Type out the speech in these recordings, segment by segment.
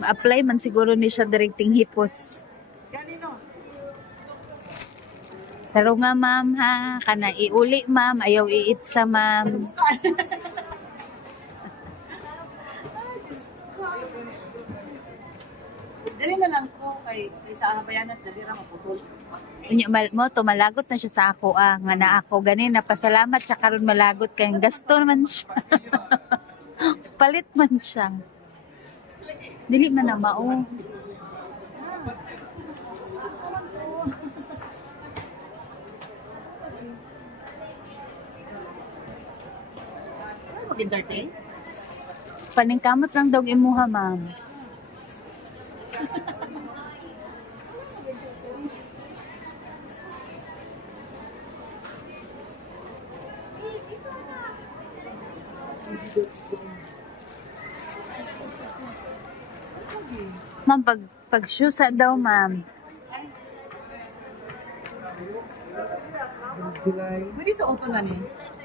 Ma-apply man siguro ni siya directing hipos. Pero nga ma'am ha, kana iuli ma'am, ayaw iitsa ma'am. Dali na lang ko kay sa Habayanas dali ra maputol. Inyo mo to malagot na siya sa ako nga na ako ganin napasalamat siya karon malagot kay gasto man siya. Palit man siya. Dili man na mao. Mag-entertain? Paningkamot lang daw imuha ma'am. Ma'am, pag syusa daw, ma'am. Pwede sa auto nga ni.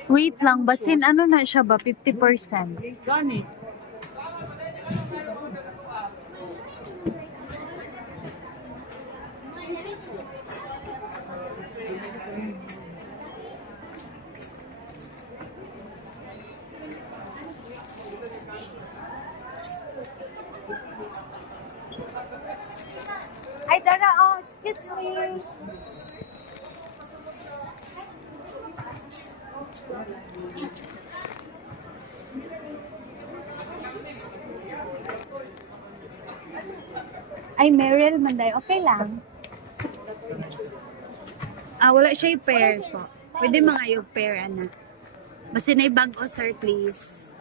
Wait lang, basin ano na siya ba? 50%. Gani. Ay, Dara, oh, excuse me. Ay, Meryl Manday, okay lang. Wala siya yung pair po. Pwede mga yung pair, anak. Basta na bag o sir, please.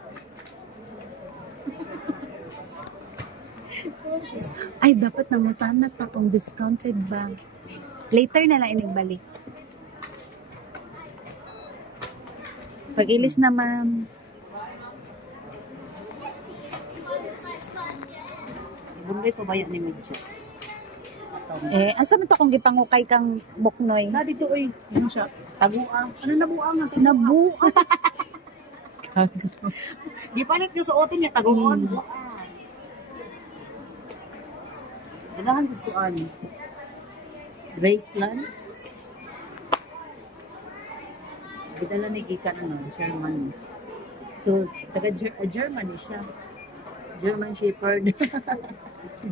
Ay, dapat namutan na akong discounted bag. Later na lang inibalik. Pag-ilis na, ma'am. Bungay pa bayan ni Medyo. Asa man to kung gipangukay kang buknoy? Na dito oy, ano siya? Taguang. Ano nabuang ang Nabuang. Di palit yung suotin niya taguan. Kailangan dito Graceland. Bidala ni Gikan German. So, taga Germany siya. German Shepherd.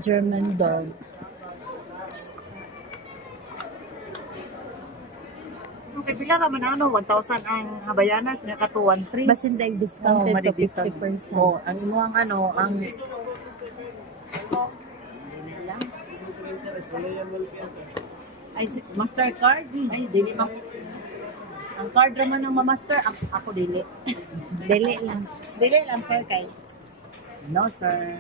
German dog. Okay, pila ka man 1,000 ang Habayanas, naka 213. Basin dahil discounted to 50%. Oh, ang imuhang ang ay, Mastercard? Ay, dili ma. Ang card naman ng ma-master, ako dili. Dili lang. Dili lang, sir, kay. No, sir.